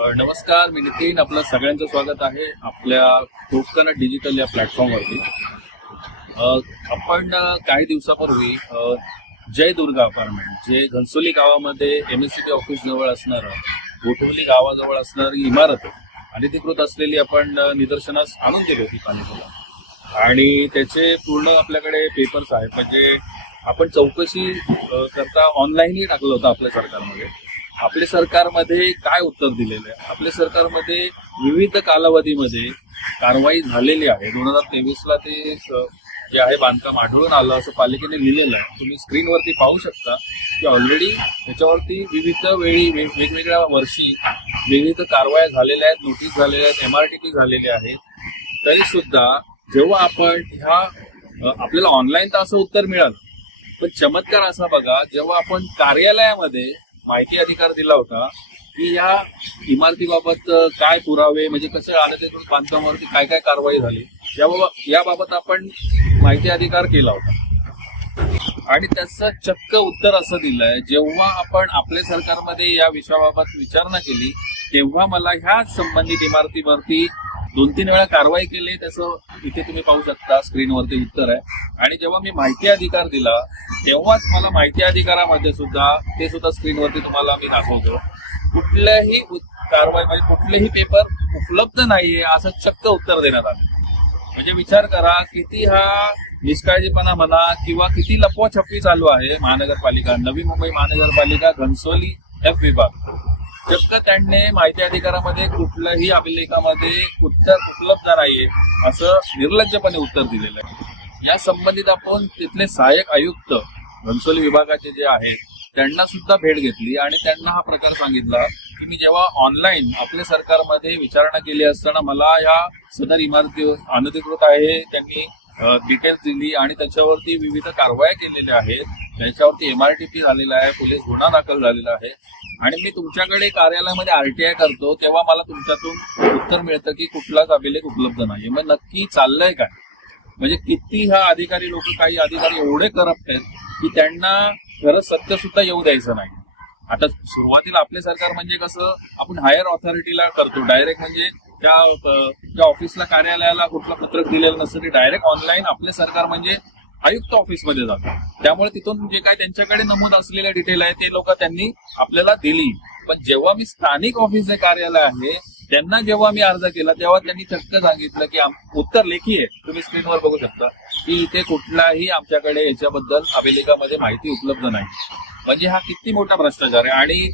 नमस्कार, मी नितीन. आपलं सगळ्यांचं स्वागत आहे आपल्या कोकण डिजिटल या प्लॅटफॉर्मवरती. आपण काही दिवसापूर्वी जय दुर्गा अपार्टमेंट, जे घनसोली गावामध्ये MSCB ऑफिस जवळ असणारं, गोठवली गावाजवळ असणारी इमारत अनधिकृत असलेली आपण निदर्शनास आणून दिली होती पालिकेला, आणि त्याचे पूर्ण आपल्याकडे पेपर्स आहेत. म्हणजे आपण चौकशी करता ऑनलाईनही टाकलं होतं आपल्या सरकारमध्ये. आपल्या सरकारमध्ये काय उत्तर दिलेलं आहे? आपल्या सरकारमध्ये विविध कालावधीमध्ये कारवाई झालेली आहे. 2023ला ते जे आहे बांधकाम आढळून आलं असं पालिकेने लिहिलेलं आहे. तुम्ही स्क्रीनवरती पाहू शकता की ऑलरेडी त्याच्यावरती विविध वेळी वेगवेगळ्या वर्षी विविध कारवाया झालेल्या आहेत, नोटीस झालेल्या आहेत, MRTP झालेले आहेत. तरी सुद्धा जेव्हा आपण आपल्याला ऑनलाईन तर असं उत्तर मिळालं, पण चमत्कार असा बघा, जेव्हा आपण कार्यालयामध्ये माहिती अधिकार दिला होता की या इमारतीबाबत काय पुरावे, म्हणजे कसं अनधिकृत बांधकामावरती काय काय कारवाई झाली, याबाबत आपण माहिती अधिकार केला होता. आणि त्याचं चक्क उत्तर असं दिलंय, जेव्हा आपण आपल्या सरकारमध्ये या विषयाबाबत विचारणा केली तेव्हा मला ह्या संबंधित इमारतीवरती 2-3 वेळा कारवाई केली. त्याचं इथे तुम्ही पाहू शकता स्क्रीनवरती उत्तर आहे. आणि जेव्हा मी माहिती अधिकार दिला तेव्हाच मला माहिती अधिकारामध्ये सुद्धा ते सुद्धा स्क्रीनवरती तुम्हाला मी दाखवतो, कुठल्याही कारवाई म्हणजे कुठलेही पेपर उपलब्ध नाहीये असं चक्क उत्तर देण्यात आलं. म्हणजे विचार करा, किती हा निष्काळजीपणा म्हणा किंवा किती लपवाछपवी चालू आहे. महानगरपालिका, नवी मुंबई महानगरपालिका, घनसोली F विभाग, चक्क त्यांनी माहिती अधिकारामध्ये कुठल्याही अभिलेखामध्ये उत्तर उपलब्ध नाहीये असं निर्लज्जपणे उत्तर दिलेलं आहे. या संबंधित आपण तिथले सहाय्यक आयुक्त घनसोली विभागाचे जे आहेत त्यांना सुद्धा भेट घेतली आणि त्यांना हा प्रकार सांगितला की मी जेव्हा ऑनलाईन आपल्या सरकारमध्ये विचारणा केली असताना मला या सदर इमारती अनधिकृत आहे त्यांनी डिटेल्स दिली आणि त्याच्यावरती विविध कारवाया केलेल्या आहेत, त्याच्यावरती MRTP झालेला आहे, पोलीस गुन्हा दाखल झालेला आहे, आणि मी तुमच्याकडे कार्यालयामध्ये RTI करतो तेव्हा मला तुमच्यातून उत्तर मिळतं की कुठलाच अभिलेख उपलब्ध नाही. मग नक्की चाललंय काय? म्हणजे किती हा अधिकारी लोक, काही अधिकारी एवढे करप्ट आहेत की त्यांना खरं सत्य सुद्धा येऊ द्यायचं नाही. आता सुरुवातीला आपले सरकार म्हणजे कसं, आपण हायर ऑथॉरिटीला करतो डायरेक्ट, म्हणजे त्या ऑफिसला कार्यालयाला कुठलं पत्रक दिलेलं नसतं, ते डायरेक्ट ऑनलाईन आपले सरकार म्हणजे आयुक्त ऑफिसमध्ये जातात. त्यामुळे तिथून जे काय त्यांच्याकडे नमूद असलेले डिटेल आहे ते लोक त्यांनी आपल्याला दिली. पण जेव्हा मी स्थानिक ऑफिसचे कार्यालय आहे त्यांना जेव्हा मी अर्ज केला तेव्हा त्यांनी चक्क सांगितलं की उत्तर लेखी आहे, तुम्ही स्क्रीनवर बघू शकता की इथे कुठलाही आमच्याकडे याच्याबद्दल अभिलेखामध्ये माहिती उपलब्ध नाही. म्हणजे हा किती मोठा भ्रष्टाचार आहे. आणि